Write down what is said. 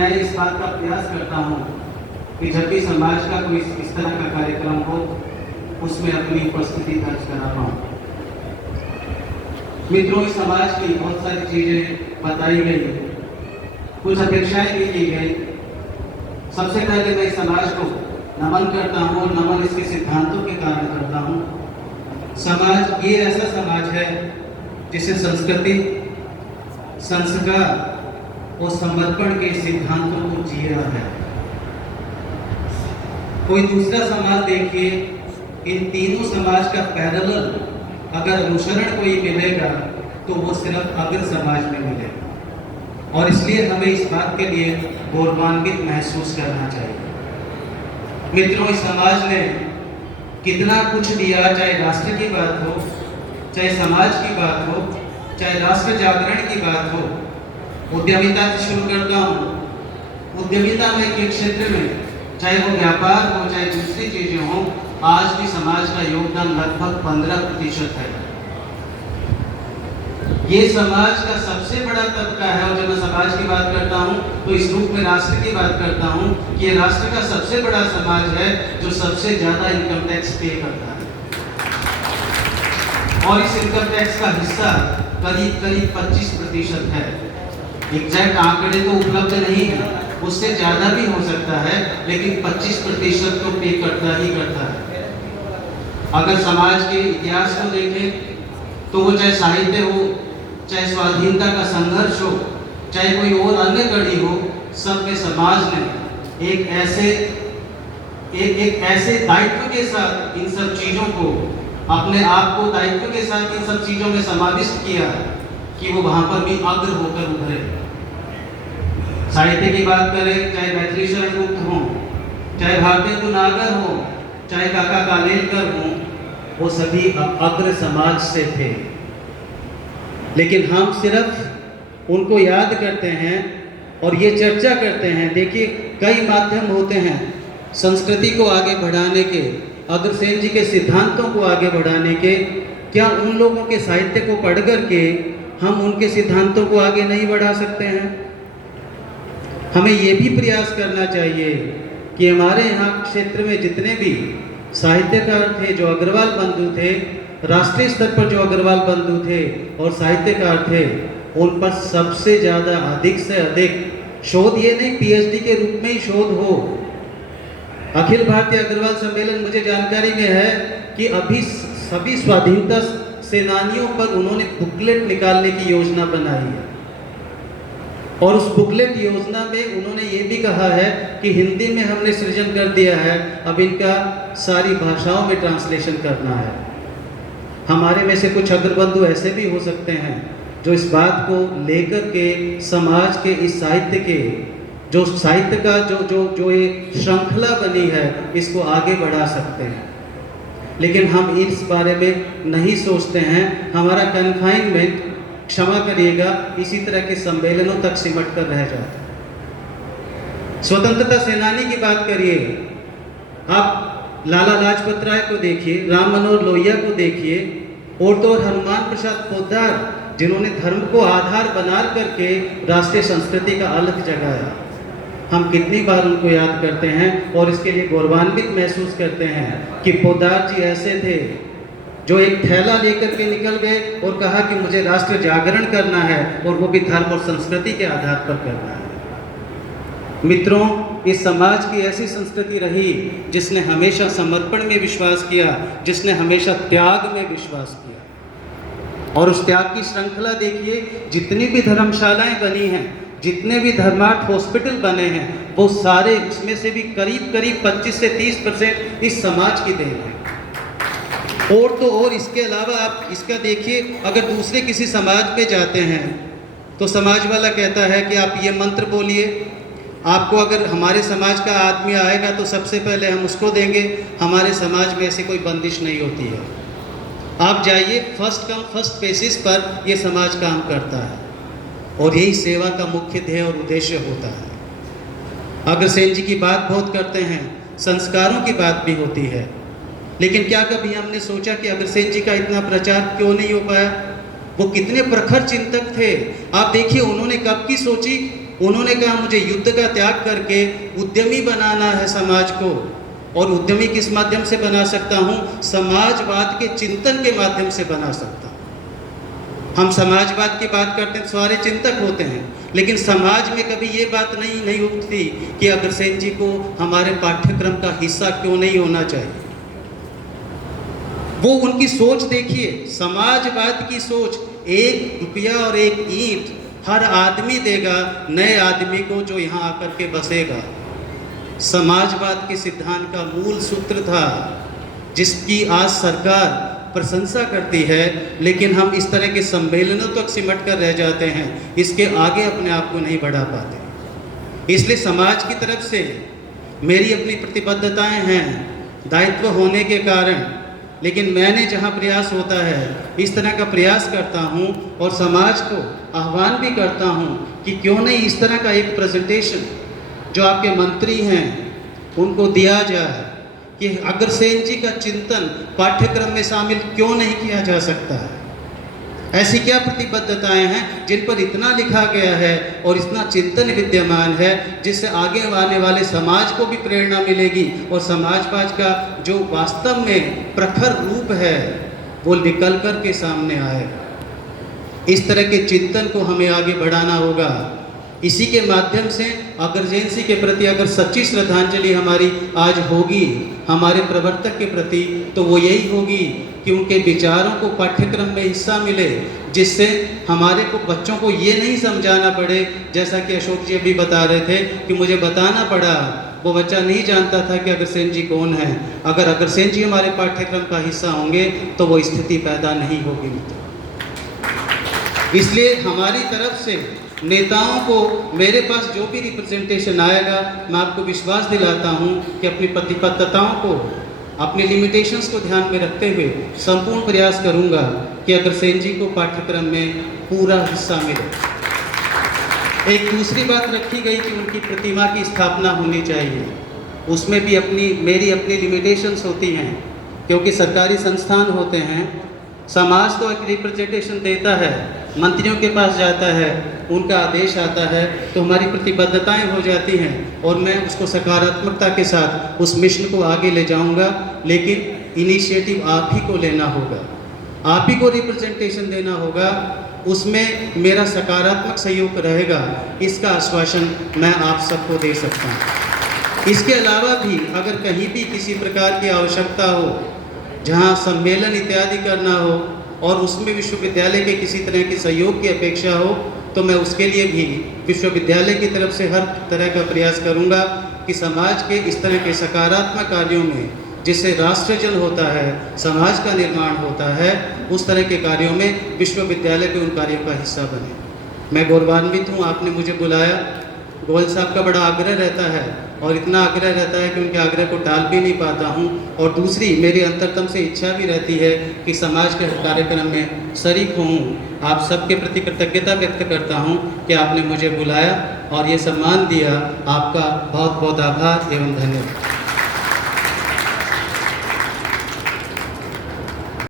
मैं इस बात का प्रयास करता हूँ कि जब भी समाज का कोई इस तरह का कार्यक्रम हो उसमें अपनी उपस्थिति दर्ज करा पाऊँ। मित्रों, इस समाज की बहुत सारी चीज़ें बताई गई, कुछ अपेक्षाएं भी की गई। सबसे पहले मैं इस समाज को नमन करता हूँ और नमन इसके सिद्धांतों के कारण करता हूँ। समाज ये ऐसा समाज है जिसे संस्कृति, संस्कार और समर्पण के सिद्धांतों को जिया है। कोई दूसरा समाज देखिए, इन तीनों समाज का पैरेलल अगर अनुसरण कोई मिलेगा तो वो सिर्फ अग्र समाज में मिलेगा, और इसलिए हमें इस बात के लिए गौरवान्वित महसूस करना चाहिए। मित्रों, इस समाज ने कितना कुछ दिया, चाहे राष्ट्र की बात हो, चाहे समाज की बात हो, चाहे राष्ट्र जागरण की बात हो। उद्यमिता से शुरू करता हूँ। उद्यमिता में के क्षेत्र में, चाहे वो व्यापार हो चाहे दूसरी चीजें हों, आज भी समाज का योगदान लगभग 15% है। ये समाज का सबसे बड़ा तबका है, और जब मैं समाज की बात करता हूँ तो इस रूप में राष्ट्र की बात करता हूँ कि ये राष्ट्र का सबसे बड़ा समाज है जो सबसे ज्यादा इनकम टैक्स पे करता है, और इस इनकम टैक्स का हिस्सा करीब 25% है। एग्जैक्ट आंकड़े तो उपलब्ध नहीं है, उससे ज्यादा भी हो सकता है, लेकिन 25% तो पे करता ही करता है। अगर समाज के इतिहास को देखें तो वो चाहे साहित्य हो, चाहे स्वाधीनता का संघर्ष हो, चाहे कोई और अन्य कड़ी हो, सब में समाज ने एक ऐसे दायित्व के साथ इन सब चीजों को, अपने आप को दायित्व के साथ इन सब चीजों में समाविष्ट किया कि वो वहां पर भी अग्र होकर उभरे। साहित्य की बात करें, चाहे मैथिली शरण गुप्त हो, चाहे भारतेंदु नागर हो, चाहे काका कालेलकर हो, वो सभी अग्र समाज से थे। लेकिन हम सिर्फ उनको याद करते हैं और ये चर्चा करते हैं। देखिए, कई माध्यम होते हैं संस्कृति को आगे बढ़ाने के, अग्रसेन जी के सिद्धांतों को आगे बढ़ाने के। क्या उन लोगों के साहित्य को पढ़ करके हम उनके सिद्धांतों को आगे नहीं बढ़ा सकते हैं? हमें ये भी प्रयास करना चाहिए कि हमारे यहाँ क्षेत्र में जितने भी साहित्यकार थे, जो अग्रवाल बंधु थे, राष्ट्रीय स्तर पर जो अग्रवाल बंधु थे और साहित्यकार थे, उन पर सबसे ज़्यादा अधिक से अधिक शोध, ये नहीं पीएचडी के रूप में ही शोध हो। अखिल भारतीय अग्रवाल सम्मेलन, मुझे जानकारी में है कि अभी सभी स्वाधीनता सेनानियों पर उन्होंने बुकलेट निकालने की योजना बनाई है, और उस बुकलेट योजना में उन्होंने ये भी कहा है कि हिंदी में हमने सृजन कर दिया है, अब इनका सारी भाषाओं में ट्रांसलेशन करना है। हमारे में से कुछ अग्रबंधु ऐसे भी हो सकते हैं जो इस बात को लेकर के समाज के इस साहित्य के, जो साहित्य का जो ये श्रृंखला बनी है, इसको आगे बढ़ा सकते हैं। लेकिन हम इस बारे में नहीं सोचते हैं। हमारा कन्फाइनमेंट, क्षमा करिएगा, इसी तरह के सम्मेलनों तक सिमट कर रह जाता है। स्वतंत्रता सेनानी की बात करिए, आप लाला लाजपत राय को देखिए, राम मनोहर लोहिया को देखिए, और तो और हनुमान प्रसाद पोद्दार, जिन्होंने धर्म को आधार बना करके राष्ट्रीय संस्कृति का अलग जगाया। हम कितनी बार उनको याद करते हैं और इसके लिए गौरवान्वित महसूस करते हैं कि पोद्दार जी ऐसे थे जो एक थैला लेकर के निकल गए और कहा कि मुझे राष्ट्र जागरण करना है, और वो भी धर्म और संस्कृति के आधार पर करना है। मित्रों, इस समाज की ऐसी संस्कृति रही जिसने हमेशा समर्पण में विश्वास किया, जिसने हमेशा त्याग में विश्वास किया, और उस त्याग की श्रृंखला देखिए। जितनी भी धर्मशालाएं बनी हैं, जितने भी धर्मार्थ हॉस्पिटल बने हैं, वो सारे, उसमें से भी करीब 25 से 30% इस समाज की देन है। और तो और इसके अलावा आप इसका देखिए, अगर दूसरे किसी समाज पे जाते हैं तो समाज वाला कहता है कि आप ये मंत्र बोलिए, आपको अगर हमारे समाज का आदमी आएगा तो सबसे पहले हम उसको देंगे। हमारे समाज में ऐसी कोई बंदिश नहीं होती है। आप जाइए, फर्स्ट कम फर्स्ट बेसिस पर ये समाज काम करता है, और यही सेवा का मुख्य ध्येय और उद्देश्य होता है। अग्रसेन जी की बात बहुत करते हैं, संस्कारों की बात भी होती है, लेकिन क्या कभी हमने सोचा कि अग्रसेन जी का इतना प्रचार क्यों नहीं हो पाया? वो कितने प्रखर चिंतक थे। आप देखिए, उन्होंने कब की सोची उन्होंने कहा मुझे युद्ध का त्याग करके उद्यमी बनाना है समाज को, और उद्यमी किस माध्यम से बना सकता हूँ? समाजवाद के चिंतन के माध्यम से बना सकता हूँ। हम समाजवाद की बात करते हैं, सारे चिंतक होते हैं, लेकिन समाज में कभी ये बात नहीं उठती कि अग्रसेन जी को हमारे पाठ्यक्रम का हिस्सा क्यों नहीं होना चाहिए। वो उनकी सोच देखिए, समाजवाद की सोच, 1 रुपया और 1 ईंट हर आदमी देगा नए आदमी को जो यहाँ आकर के बसेगा। समाजवाद के सिद्धांत का मूल सूत्र था, जिसकी आज सरकार प्रशंसा करती है, लेकिन हम इस तरह के सम्मेलनों तक सिमट कर रह जाते हैं, इसके आगे अपने आप को नहीं बढ़ा पाते। इसलिए समाज की तरफ से मेरी अपनी प्रतिबद्धताएं हैं दायित्व होने के कारण, लेकिन मैंने जहां प्रयास होता है इस तरह का प्रयास करता हूं और समाज को आह्वान भी करता हूं कि क्यों नहीं इस तरह का एक प्रेजेंटेशन जो आपके मंत्री हैं उनको दिया जाए कि अग्रसेन जी का चिंतन पाठ्यक्रम में शामिल क्यों नहीं किया जा सकता है। ऐसी क्या प्रतिबद्धताएं हैं जिन पर इतना लिखा गया है और इतना चिंतन विद्यमान है, जिससे आगे आने वाले समाज को भी प्रेरणा मिलेगी और समाजवाद का जो वास्तव में प्रखर रूप है वो निकल कर के सामने आएगा। इस तरह के चिंतन को हमें आगे बढ़ाना होगा। इसी के माध्यम से अग्रसेन जी के प्रति अगर सच्ची श्रद्धांजलि हमारी आज होगी हमारे प्रवर्तक के प्रति, तो वो यही होगी कि उनके विचारों को पाठ्यक्रम में हिस्सा मिले, जिससे हमारे को बच्चों को ये नहीं समझाना पड़े, जैसा कि अशोक जी अभी बता रहे थे कि मुझे बताना पड़ा, वो बच्चा नहीं जानता था कि अग्रसेन जी कौन है। अगर अग्रसेन जी हमारे पाठ्यक्रम का हिस्सा होंगे तो वो स्थिति पैदा नहीं होगी। इसलिए हमारी तरफ से नेताओं को मेरे पास जो भी रिप्रेजेंटेशन आएगा, मैं आपको विश्वास दिलाता हूं कि अपनी प्रतिबद्धताओं को, अपने लिमिटेशंस को ध्यान में रखते हुए संपूर्ण प्रयास करूंगा कि अग्रसेन जी को पाठ्यक्रम में पूरा हिस्सा मिले। एक दूसरी बात रखी गई कि उनकी प्रतिमा की स्थापना होनी चाहिए। उसमें भी मेरी अपनी लिमिटेशंस होती हैं, क्योंकि सरकारी संस्थान होते हैं, समाज तो एक रिप्रेजेंटेशन देता है, मंत्रियों के पास जाता है, उनका आदेश आता है, तो हमारी प्रतिबद्धताएं हो जाती हैं और मैं उसको सकारात्मकता के साथ उस मिशन को आगे ले जाऊंगा। लेकिन इनिशिएटिव आप ही को लेना होगा, आप ही को रिप्रेजेंटेशन देना होगा, उसमें मेरा सकारात्मक सहयोग रहेगा, इसका आश्वासन मैं आप सबको दे सकता हूँ। इसके अलावा भी अगर कहीं भी किसी प्रकार की आवश्यकता हो, जहाँ सम्मेलन इत्यादि करना हो और उसमें विश्वविद्यालय के किसी तरह की सहयोग की अपेक्षा हो, तो मैं उसके लिए भी विश्वविद्यालय की तरफ से हर तरह का प्रयास करूंगा कि समाज के इस तरह के सकारात्मक कार्यों में, जिससे राष्ट्रजन होता है, समाज का निर्माण होता है, उस तरह के कार्यों में विश्वविद्यालय के उन कार्यों का हिस्सा बने। मैं गौरवान्वित हूँ, आपने मुझे बुलाया। गोयल साहब का बड़ा आग्रह रहता है और इतना आग्रह रहता है कि उनके आग्रह को टाल भी नहीं पाता हूँ, और दूसरी मेरी अंतरतम से इच्छा भी रहती है कि समाज के कार्यक्रम में शरीक हूँ। आप सबके प्रति कृतज्ञता व्यक्त करता हूँ कि आपने मुझे बुलाया और ये सम्मान दिया। आपका बहुत बहुत आभार एवं धन्यवाद।